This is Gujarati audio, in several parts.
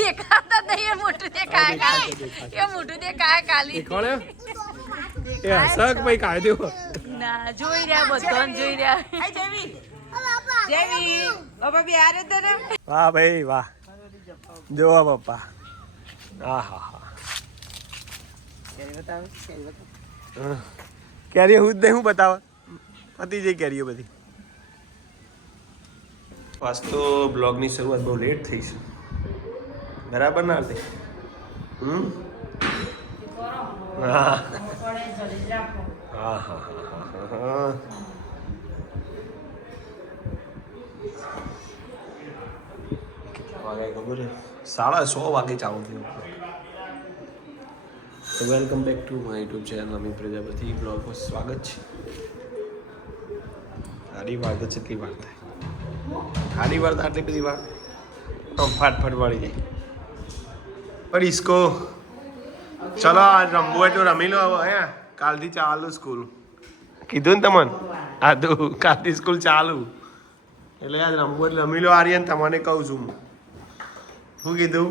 દેખાતા નહીં, મોટું દેખાય ખાલી. કોણે એ હસક ભાઈ કાઢ દેવો ના જોઈ રહ્યા, બધાને જોઈ રહ્યા. વાહ ભાઈ વાહ, જોવા પપ્પા. હા હા હા, કેરી હું જ નહીં, હું બતાવ પતી જઈ કેરીઓ બધી. આજ તો બ્લોગની શરૂઆત બહુ લેટ થઈ છે, બરાબર ના થઈ? હા હા હા હા. 6:30 વાગે ચાલુ થયું. તો welcome back to my YouTube channel Amit Prajapati બ્લોગમાં સ્વાગત છે. આડી વાર તો કેટલી વાર થાય, આડી વાર તો આટલી બધી વાર ફાટફાટ વાળી જાય. પણ ઈસકો ચલો આજ રમવું હોય તો રમી લો. હવે કાલથી ચાલુ સ્કૂલ કીધું ને તમને. હા તો કાલથી સ્કૂલ ચાલુ, એટલે આજ રમવું હોય રમી લો. આર્યન તમને કહું છું હું. શું કીધું?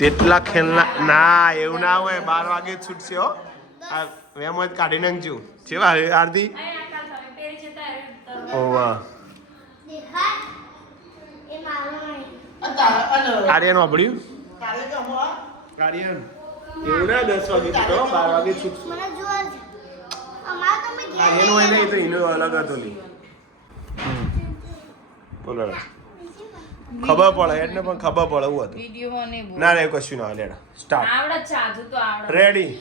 જેટલા ખેલના ના એવું ના હોય, 12 વાગે જ છૂટશે હો. એમ જ કાઢી નાખજો. કેવા આરતી? ઓવા આર્યન વાપર્યું? આર્યન એવું ના 10 વાગે છૂટો, 12 વાગે છૂટશે. આર્યન હોય નહીં તો એનો અલગ હતો. બોલો ખબર પડે એટલે પણ ખબર પડે એવું હતું. ના ના કશું ના લેડા. સ્ટાર્ટ. આવડે છે આજુ તો આવડે. રેડી.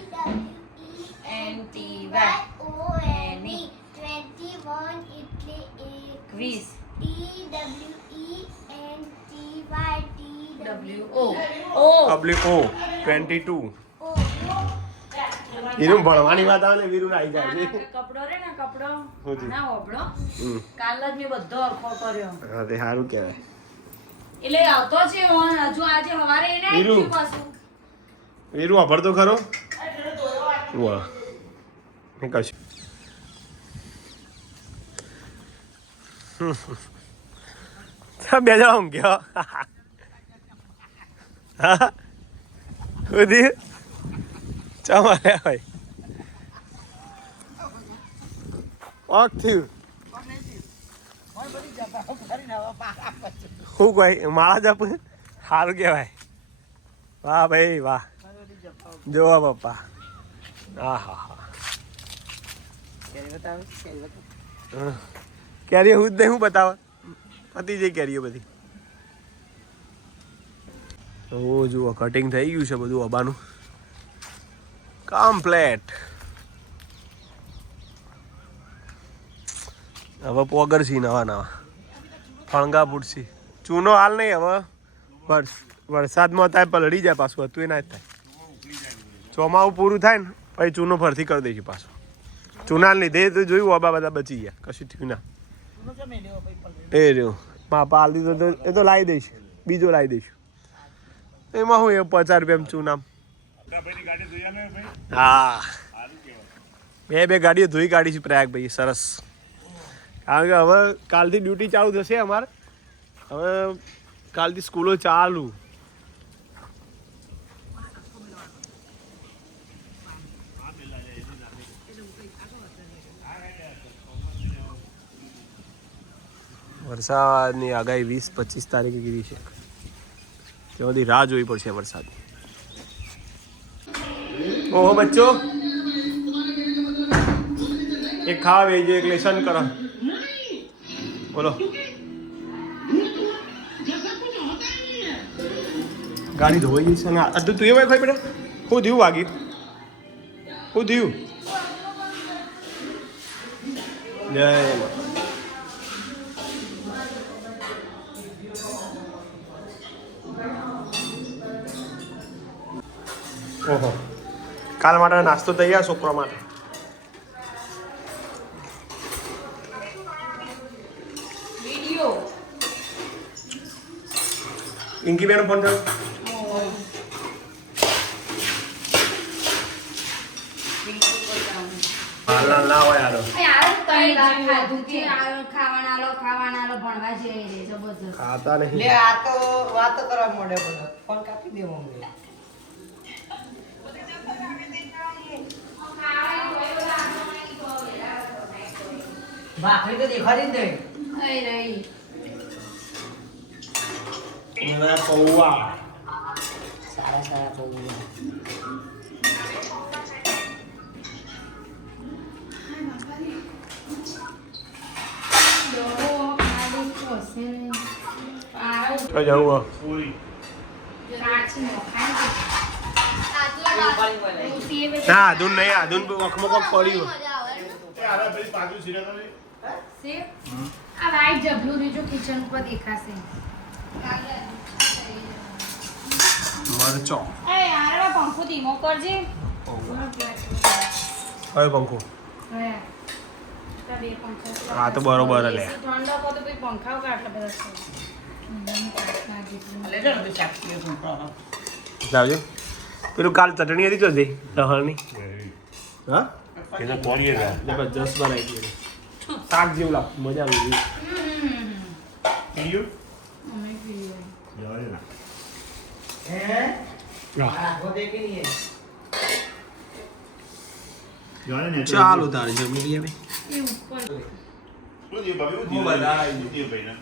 એનું ભણવાની વાત આવે ને વીરુ આવી જાય છે. કપડો રે ને કપડો ના હોબળો. કાલ જ મેં બધો અરખો કર્યો. હા તે સારું કહેવાય. એટલે આવતો છે હજુ આજે સવારે એને આવી પાછું. વીરુ વાપરતો ખરો? વાહ ને કશું. બે જણા ઊંઘ્યો. હા સુધી ચમારે હોય વાક થયું. શું કોઈ માળા જપ સારું કહેવાય. વાહ ભાઈ વાહ, જોવા પપ્પા. હા હા હા, કેરી હું જ નહીં, હું બતાવ પતી જઈ કેરીઓ બધી. ઓ જુઓ કટિંગ થઈ ગયું છે બધું અબાનું કમ્પ્લેટ. હવે પોગરસી નવા નવા ફણગા ફૂટસી. ચૂનો હાલ નહીં, હવે વરસાદમાં થાય પલળી જાય પાછું. હતું એ ના જ થાય. ચોમાવું પૂરું થાય ને પછી ચૂનો ફરથી કરી દઈશું પાછું. ચૂના લીધે તો જોયું આબા બધા બચી ગયા, કશું થયું ના. એ રહ્યું માપા હાલ દીધો તો એ તો લાવી દઈશ, બીજો લાવી દઈશું. એમાં હું 50 રૂપિયા ચૂનામ. હા બે ગાડીઓ ધોઈ કાઢીશું પ્રયાગ ભાઈ. સરસ. કારણ કે હવે કાલથી ડ્યુટી ચાલુ થશે અમારે. હવે કાલથી સ્કૂલો ચાલુ. વરસાદની આગાહી 20-25 તારીખે કીધી છે. ત્યાં બધી રાહ જોવી પડશે વરસાદની. ઓહો બચ્ચો, એક ખાવા વેજો, એક લેસન કરો. બોલો ગાડી ધોઈ ગઈ છે ને તું એ ભાઈ ખાઈ બેટા. શું થયું વાગ્યું? શું થયું? જય ઓહો, કાલ માટે નાસ્તો તૈયાર છોકરા માટે. ઇન્કી બેન ફોન કર્યો. હાલ ના હોય યાર ખાવાના ભણવા જઈ જબરજસ્ત ખાતા નહીં લે આ તો વાતો કરવા મોડે બધો ફોન કાપી દે મમ્મી ભાખરી તો દેખાડી દે રહી પૌવા સારા સારા બહુ તો જવું ના આધુન નહીં આધુન વખમાં કોક પડ્યું આ લાઈટ જબલું રીજો કિચન પર દેખાશે મરચો એ યાર આ પંખો ધીમો કરજે હવે પંખો હે બે પંખા હા તો બરોબર લે ઠંડો કો તો પછી પંખાઓ કાટલા બધા છે લે જો તો ચાપી દે લાવજો પેલું કાલ ચટણી હતી તો જઈ લહણની હા એને બોલીએ જા જબરજસ્ત બનાવી દીધી શાક જેવું લાગતું મજા આવી ગઈ પીયું અમે પીએ યાર ના હે આ કો દે કે નહીં યાર ને ચાલો તારે જમી લઈએ ભાઈ એ ઉપર શું દી બાબી હું બધા આવી દી ભાઈ ના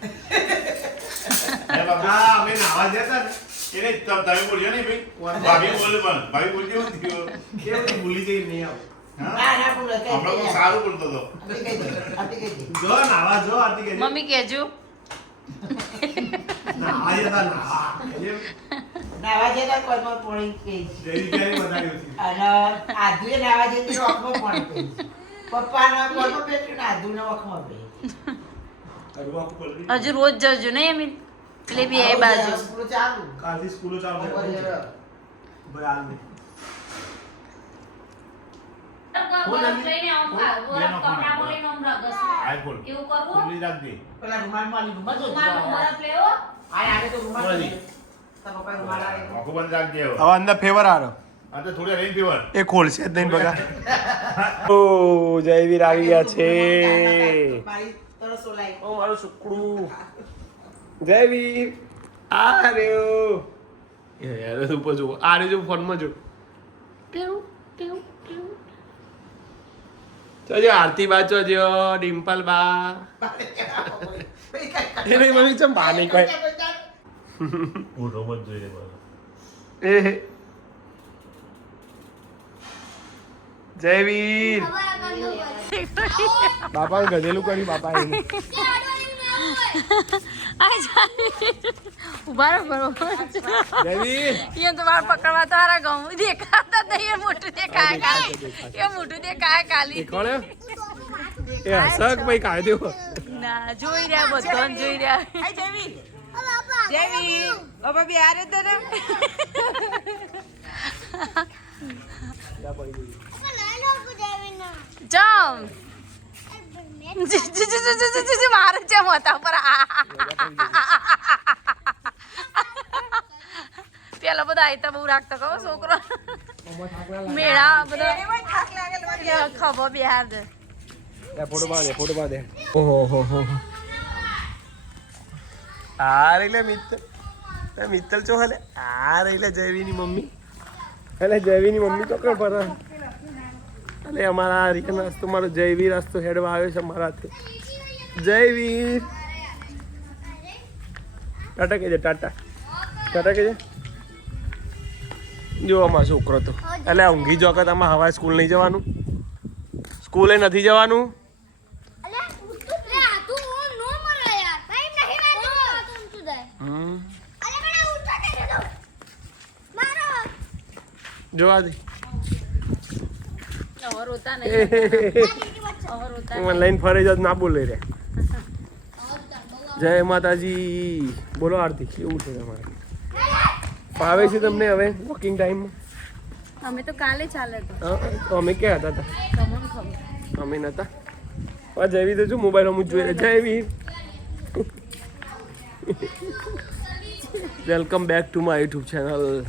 હે બાબા અમે નાવા જતા ને એને તમે બોલ્યો ને ભાઈ ભાભી બોલે પણ ભાભી બોલ્યો કેવું ભૂલી જઈ નહીં આવ ના ના બોલ કે હમણાં તો સારું બોલતો હતો આતી કે જો નાવા જો આરતી કે મમ્મી કહેજો નાવા જતા નાવા નાવા જેતા કોઈમાં પોણી કે ડેરી ક્યારે બનાવ્યું છે અને આધુએ નાવા જેતી ઓખમાં પોણી કે પપ્પાના કોઈમાં બેઠું ને આધુના ઓખમાં બે હજુ રોજ જજો ને એમ એટલે બી એ બાજુ પૂરું ચાલુ કાલથી સ્કૂલો ચાલુ થઈ ભાઈ હાલ નહીં આઈફોન કેવું કરવું ખુલ્લી રાખજે પેલા રૂમાલ માં રૂમાલ જો બરફ લેવો આને તો રૂમાલ બોલી. તો પપ્પા રૂમાલ આવે આખો બંધ રાખજે હવે હવે અંદર ફેવર આરો આ તો થોડી રેન ફીવર એ ખોલશે જ નહીં બગા ઓ જયવીર આવી ગયા છે મારી તરસ ઓલાઈ ઓ મારું સુકડું જયવીર આ રહ્યો એ યાર ઉપર જો આ રહ્યો જો ફોનમાં જો જો આરતી બા જો ડિમ્પલ બા એ નહીં મમ્મી ચમ બા નહીં કોઈ હું રોબોટ જોઈ લે એ જયવીર બાપા ગધેલું કર્યું બાપા એને ઉભા રહો બરોબર જયવીર એ તો મારે પકડવા તો હારા ગમ દેખાતા જ નહીં એ મોટું દેખાય ખાલી એ મોટું દેખાય ખાલી કોણ એ હસક ભાઈ કાઢ દેવો ના જોઈ રહ્યા બધાને જોઈ રહ્યા આઈ જેવી જેવી બાબા બી આરે તને જમ મારે છે મોતા પર પેલા બધા આયતા બહુ રાખતો કહો છોકરો મેળા બધા ખબર બિહાર દે ફોટો પાડે ઓહો હો આ રેલે મિત્તલ ચો હલે આ રેલે જયવીની મમ્મી એટલે જયવીની મમ્મી તો કર પર એટલે અમારા રિયન આસ્તો મારો જયવીર આસ્તો હેડવા આવ્યો છે મારાથી જયવીર ટાટા કહેજે ટાટા કહેજે જો અમારો છોકરો તો એટલે ઊંઘી જો કે તમે હવારે સ્કૂલ નહીં જવાનું સ્કૂલે નથી જવાનું જોવા દે લઈને ફરે જ ના બોલે રે જય માતાજી બોલો આરતી કેવું છે તમારે ફાવે છે તમને હવે વોકિંગ ટાઈમમાં અમે તો કાલે ચાલે તો અમે ક્યાં હતા અમે નતા જયવી તો શું મોબાઈલ અમુક જોઈએ જયવી welcome back to my YouTube channel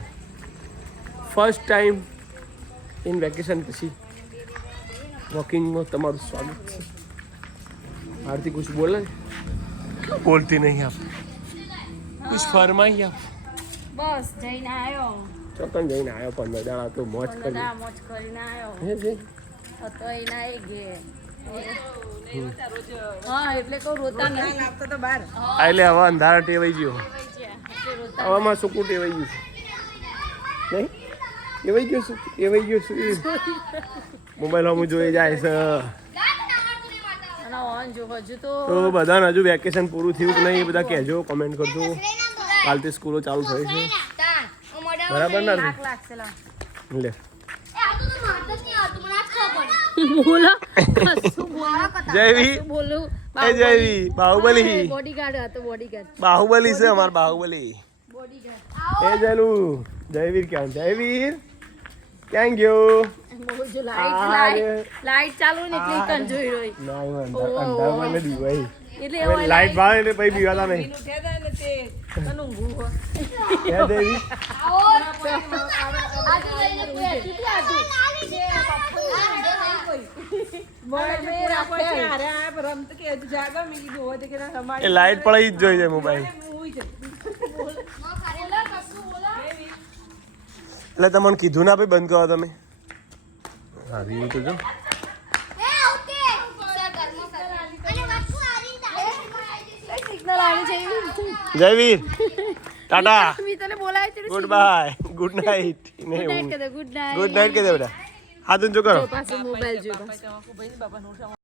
first time in vacation પછી વોકિંગમાં તમારું સ્વાગત છે. આરતી કુછ બોલે? બોલતી નહીં આપ. કુછ ફરમાઈ આપ. બસ જઈને આવ્યો. ચોકન જઈને આવ્યો 15 દાડા તો મોજ કરી. બધા મોજ કરીને આવ્યો. હે છે? હતો એના એ ઘેર. હા એટલે કહું રોતા નહીં. આ એટલે હવે અંધારા ટેવાઈ ગયો. હવામાં સૂકું ટેવાઈ ગયું છે. નહીં ટેવાઈ ગયું શું? ટેવાઈ ગયું શું? મોબાઈલ હું જોઈ જાય છે. અને ઓન જો હજુ તો તો બધાને હજુ વેકેશન પૂરું થયું કે નહીં એ બધા કહેજો, કમેન્ટ કરજો. કાલથી સ્કૂલો ચાલુ થઈ છે બરાબર ને? લાખ લાગશે લાવ. લે બોલો કશું બોલો જયવી કશું બોલું એ જયવી બાહુબલી બોડીગાર્ડ હતો બોડીગાર્ડ બાહુબલી છે અમાર બાહુબલી. બોડીગાર્ડ એ જયલું જયવીર ક્યાં? જયવીર ક્યાં ગયો? બોલજો લાઈટ ચાલુ ને એટલે કન જોઈ રહી ના અંધારમાં ને દીવાઈ એટલે એવો લાઈટ બાળ એટલે પછી બીવાતા નહીં. એ દેવી એ લાઈટ પડી જ જોઈ જાય મોબાઈલ. એટલે તમને કીધું ના ભાઈ બંધ કરો તમે. હા વ્યૂ તો જો. જયવીર ટાટા તને બોલાય છે good bye good night. Good night good night કે દે બેટા. હાથ ઊંચો કરો. પાછો મોબાઈલ જોઈ